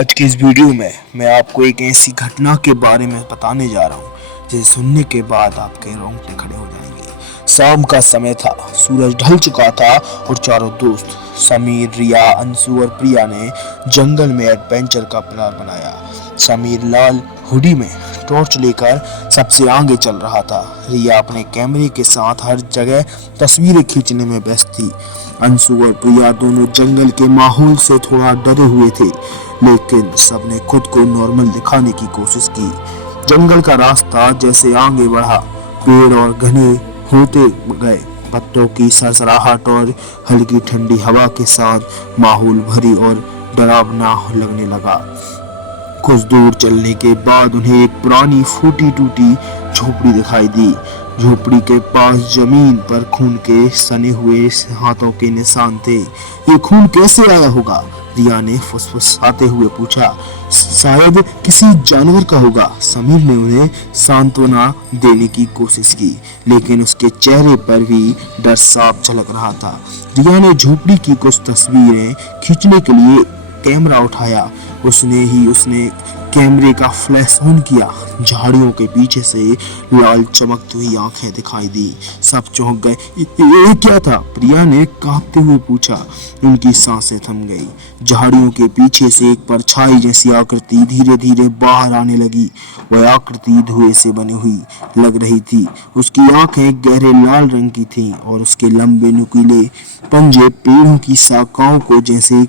आज की इस वीडियो में मैं आपको एक ऐसी घटना के बारे में बताने जा रहा हूँ जिसे सुनने के बाद आपके रोंगटे खड़े हो जाएंगे। शाम का समय था, सूरज ढल चुका था और चारों दोस्त समीर, रिया, अंशु और प्रिया ने जंगल में एडवेंचर का प्लान बनाया। समीर लाल हुडी में टॉर्च लेकर सबसे आगे चल रहा था। रिया अपने कैमरे के साथ हर जगह तस्वीरें खींचने में व्यस्त थी। अंशु और प्रिया दोनों जंगल के माहौल से थोड़ा डरे हुए थे, लेकिन सबने खुद को नॉर्मल दिखाने की कोशिश की। जंगल का रास्ता जैसे आगे बढ़ा, पेड़ और घने होते गए। पत्तों की सरसराहट और हल्की ठंडी हवा के साथ माहौल भरी और डरावना लगने लगा। कुछ दूर चलने के बाद उन्हें एक पुरानी फूटी टूटी झोपड़ी दिखाई दी। झोपड़ी के पास जमीन पर खून के सने हुए हाथों के निशान थे। ये खून कैसे आया होगा? रिया ने फुसफुसाते हुए पूछा। शायद किसी जानवर का होगा। समीर ने उन्हें सांत्वना देने की कोशिश की, लेकिन उसके चेहरे पर भी डर साफ झलक रहा था। रिया ने झोपड़ी की कुछ तस्वीरें खींचने के लिए कैमरा उठाया। उसने कैमरे का फ्लैश ऑन किया। झाड़ियों के पीछे से लाल चमकती हुई आंखें दिखाई दी। सब चौंक गए। ये क्या था? प्रिया ने कांपते हुए पूछा। उनकी सांसें थम गई। झाड़ियों के पीछे से एक परछाई जैसी आकृति धीरे धीरे बाहर आने लगी। वह आकृति धुएं से बनी हुई लग रही थी। उसकी आंखें गहरे लाल रंग की थीं और उसके लंबे नुकीले पंजे पेड़ों की शाखाओं को जैसे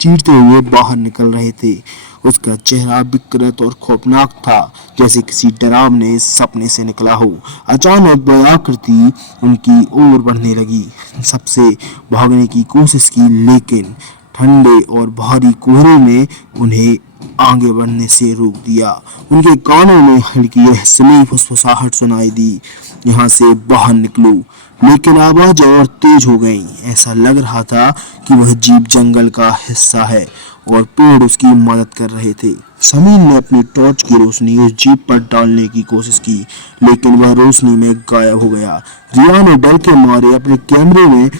चीरते हुए बाहर निकल रहे थे। उसका चेहरा विकृत और खौफनाक था, जैसे किसी डरावने सपने से निकला हो। अचानक वह आकृति उनकी ओर बढ़ने लगी। सबसे भागने की कोशिश की, लेकिन ठंडे और भारी कोहरे ने उन्हें आगे बढ़ने से रोक दिया। उनके कानों में हल्की रहस्यमयी फुसफुसाहट सुनाई दी, यहाँ से बाहर निकलो। लेकिन आवाज और तेज हो गई। ऐसा लग रहा था कि वह जीप जंगल का हिस्सा है और पेड़ उसकी मदद कर रहे थे। समीर ने अपनी टॉर्च की रोशनी उस जीप पर डालने की कोशिश की, लेकिन वह रोशनी में गायब हो गया। रिया ने डर के मारे अपने कैमरे में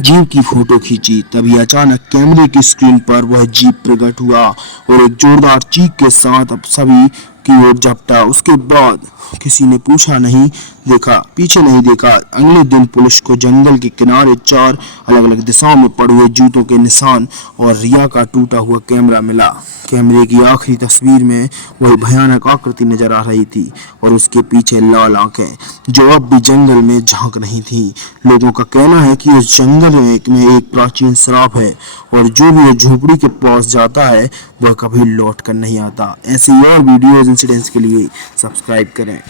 जीप की फोटो खींची। तभी अचानक कैमरे की स्क्रीन पर वह जीप प्रकट हुआ और एक जोरदार चीख के साथ अब सभी की ओर झपटा। उसके बाद किसी ने पीछे नहीं देखा। अगले दिन पुलिस को जंगल के किनारे 4 अलग-अलग दिशाओं में पड़े हुए जूतों के निशान और रिया का टूटा हुआ कैमरा मिला। कैमरे की आखिरी तस्वीर में वही भयानक आकृति नजर आ रही थी और उसके पीछे लाल आंखें जो अब भी जंगल में झांक रही थीं। लोगों का कहना है कि उस जंगल में एक प्राचीन श्राप है और जो भी उस झोपड़ी के पास जाता है वह कभी लौट कर नहीं आता। ऐसे और वीडियोज इंसिडेंट्स के लिए सब्सक्राइब करें।